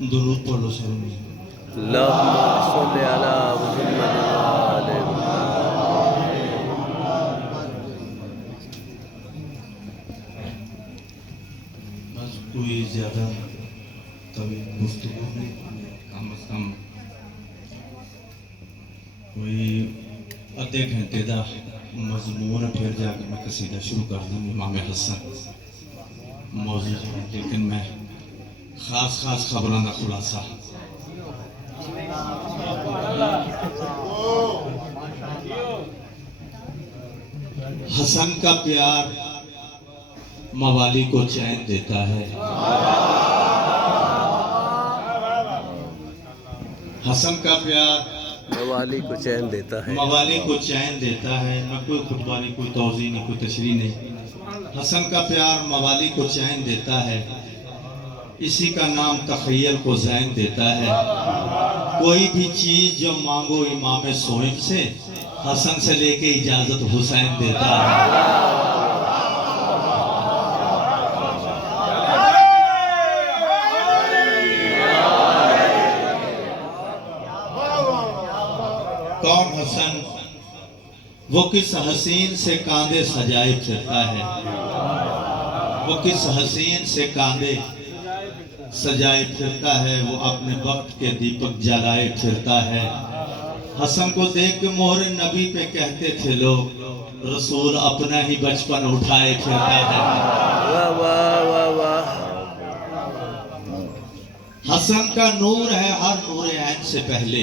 दुरूद पढ़ो सर में। अल्लाहुम्मा सल्लि अला मुहम्मद व आले बस कोई ज़्यादा कभी गुफ्तगू नहीं, कम अज कम कोई अद्धे घंटे का मजमून फिर जाके मैं कसीदा शुरू कर दूँ इमाम हसन मौजूद है, लेकिन मैं खास खबरों का खुलासा हसन का प्यार मवाली को चैन देता है। हसन का प्यार मवाली को चैन देता है। मवाली को चैन देता है। न कोई खुतबा नहीं, कोई तौज़ी नहीं, कोई तशरीह नहीं। हसन का प्यार मवाली को चैन देता है। इसी का नाम तख़य्युल को ज़ैन देता है। कोई भी चीज़ जो मांगो इमाम सोइम से, हसन से लेके इजाज़त हुसैन देता है। कौन हसन? वो किस हसीन से कांधे सजाए फिरता है। वो किस हसीन से कांधे सजाए फिरता है। वो अपने वक्त के दीपक जलाए फिरता है। हसन को देख के मोहर नबी पे कहते थे लोग, रसूल अपना ही बचपन उठाए फिरता है। वाह वाह वाह वाह। हसन का नूर है हर नूर ऐन से पहले।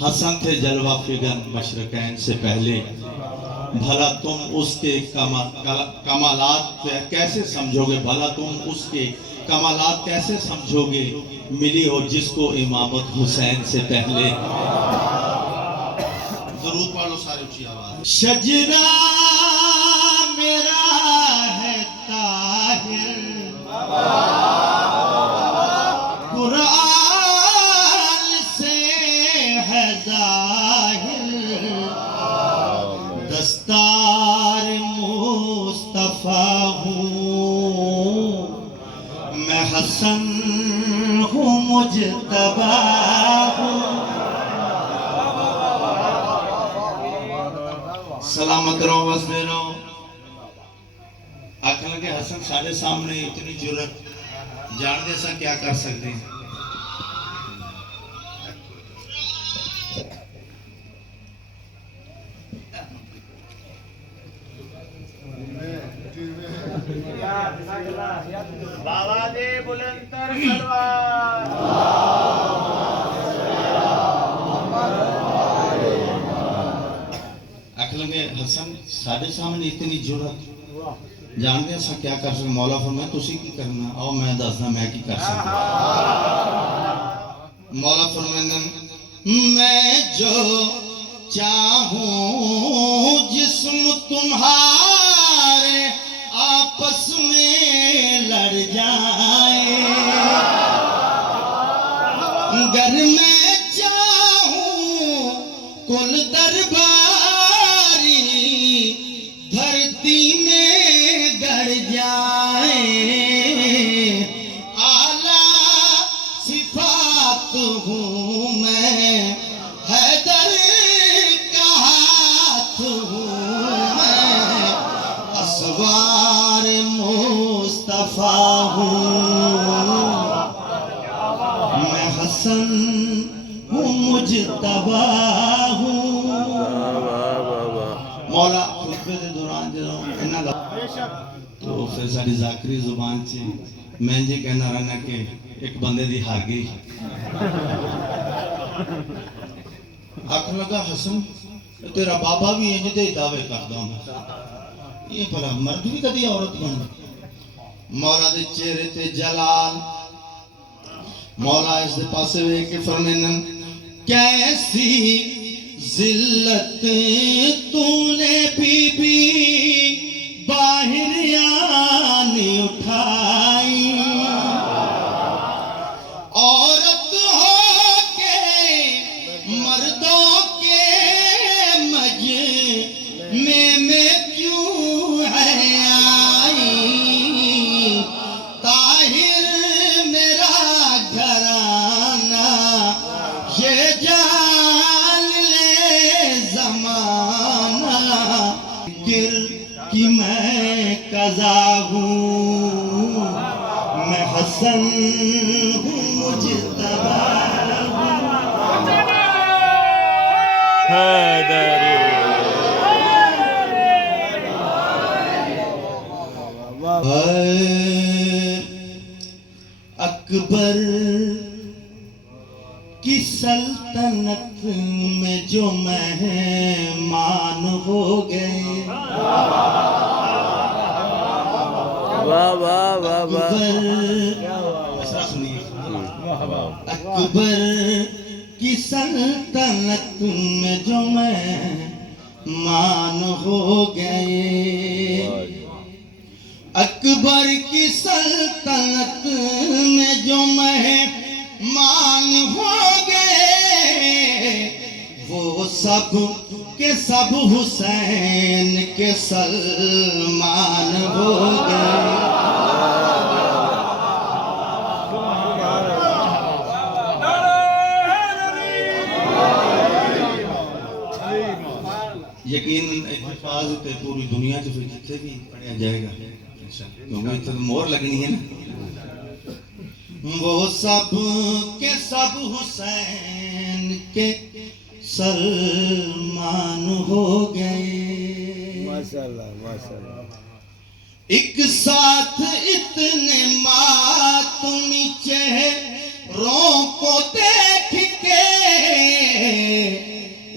हसन थे जलवा फिगन मशरकैन से पहले। भला तुम उसके कमालात कैसे समझोगे? भला तुम उसके कमालात कैसे समझोगे? मिली हो जिसको इमामत हुसैन से पहले। जरूर पढ़ो सारी ऊंची आवाज। शजरा मेरा है ताहिर, कुरान से है जाहिर, दस्तार मुस्तफा हूँ मैं, हसन हूँ मुजतबा हूँ। सलामत रहो, वसबे रहो। आख लगे हसन साढ़े सामने इतनी जुर्रत, जान दे सा क्या कर सकते हैं। बाबा दे बुलंदर सलवार। आख लगे हसन साढ़े सामने इतनी जुर्रत, जानते सा क्या कर सकते। मौला फरमाया तुसी की करना, आओ मैं दसदा मैं की कर सकता। मौला फरमाया मैं जो चाहूं जिस्म तुम्हारे आपस में लड़ जाए, गर मैं चाहूं कुल दरबारी धरती में गड़ जाए। आला सिफात हूँ मैं, हैदर का हाथ हूँ मैं, असवार मुस्तफा हूँ मैं, हसन हूँ मुजतबा हूँ। मौला खुतबे के दौरान जो इन्ना तो फिर सारी जाकरी जुबान से मैं जी कहना रहना कि एक बंदे दी हार गई। आख लगा हसन तेरा बाबा भी इंज दे दावे करदा हूं, ये भला मर्द भी कदी औरत बन। मौला दे चेहरे ते जलाल, मौला इस दे पासे वेख के फरमाने कैसी जिल्लत तूने बीबी बाहर आने उठाई, औरत हो के मर्दों के में क्यों है आई, ताहिर हसन हूँ मुजतबा अकबर की सल्तनत में जो मेहमान हो गए वाह वाह वाह वाह अकबर की सल्तनत में जो मेहमान हो गए अकबर की सल्तनत में जो मेहमान हो गए वो सब के सब हुसैन के सलमान हो गए यकीन इत्तेफाक ते पूरी दुनिया च फिर जिथे भी पढ़िया जाएगा क्योंकि इतने मोहर लगनी है ना वो सब के सब हुसैन के सलमान हो गए माशाल्लाह माशाल्लाह एक साथ इतने मातमी चेहरों को देख के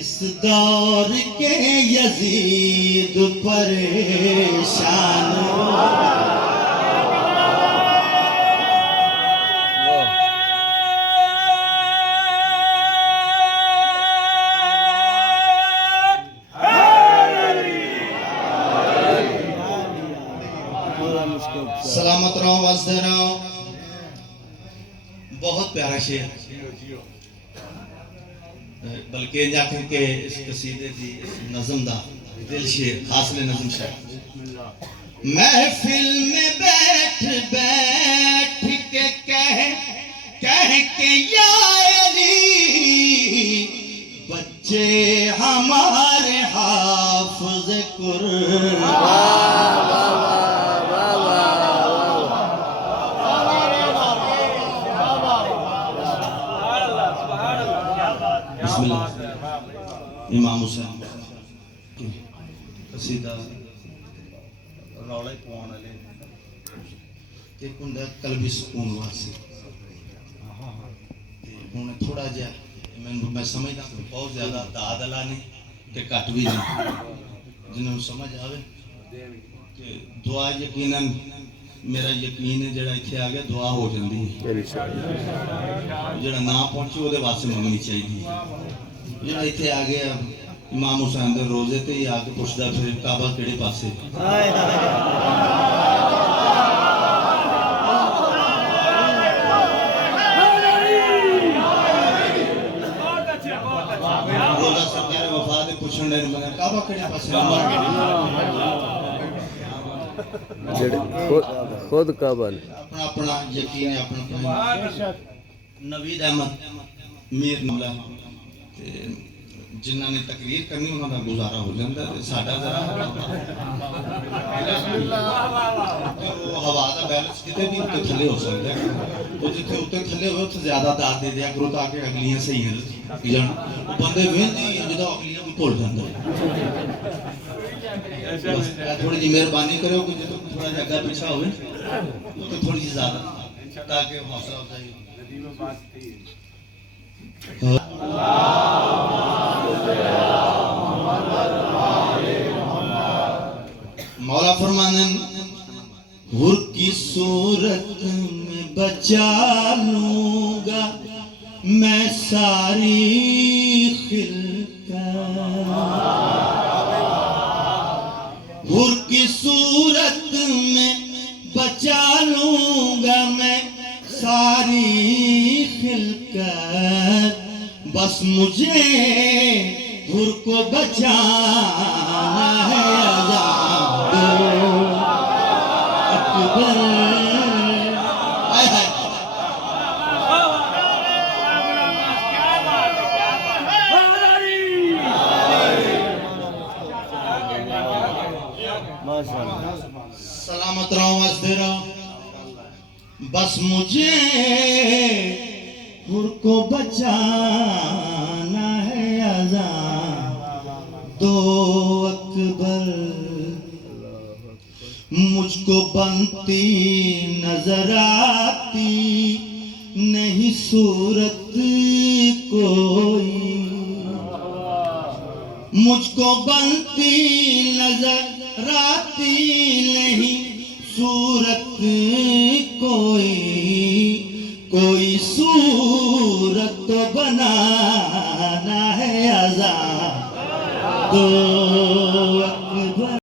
इस दौर के यजीद परेशान सलामत रहो वास्ते रहो बहुत प्यारा शेर बल्कि जाकर के इस कसीदे की नज़म दा दिल शेर हासिल नज़म शेर महफिल में बैठ बैठ के कह के या अली बच्चे हमारे हाफिज़ कुरान इमाम हुसैन कसीदा रौला पवाने वाले एक हुंदा कलबी सुकून वास्ते हुण थोड़ा जिहा मैं समझदा बहुत ज्यादा दाद अला नहीं ते घट भी नहीं जिन्होंने समझ आवे कि दुआ यकीनन मेरा यकीन है जेड़ा इत्थे आ गया दुआ हो जाती है जेड़ा ना पहुंचे ਉਹਦੇ वास्ते मंगनी चाहिए जेड़ा इत्थे आ गया इमाम हुसैन दे रोजे ते ही आके पुछदा फिर काबा केड़े पासे रोजा सरकार वफा दे पुछण दे मैं काबा केड़े पासे खुद काबल अपना अपना यकीन है अपना नवीद अहमद मीर मौला जिन्होंने तकरीर करनी उन्होंने गुजारा हो जाता है साडा जरा हवा का बैलेंस कितने भी उत्ते थले हो सकता है वो जिथे उत्ते थले हो उत्ते ज्यादा दाद दे दिया करो ताकि अगलियां सही हैं जान बंदे वेंदी जो अगलियां भी भूल जाते थोड़ी जी मेहरबानी करो कि जो थोड़ा सा अग्गा पीछा हो तो थोड़ी सी ज्यादा ताकि हौसला अफजाई मौला फरमाने हुर की सूरत में बचा लूंगा मैं सारी खिलकत हुर की सूरत में बचा लूंगा मैं सारी खिलकत बस मुझे हुर को बचाना है अज़ाब अकबर हाय हाय सलामत रहो वास्ते रहो बस मुझे हुर को बचाना है अज़ान दो अकबर। मुझको बनती नजर आती नहीं सूरत कोई, मुझको बनती नजर आती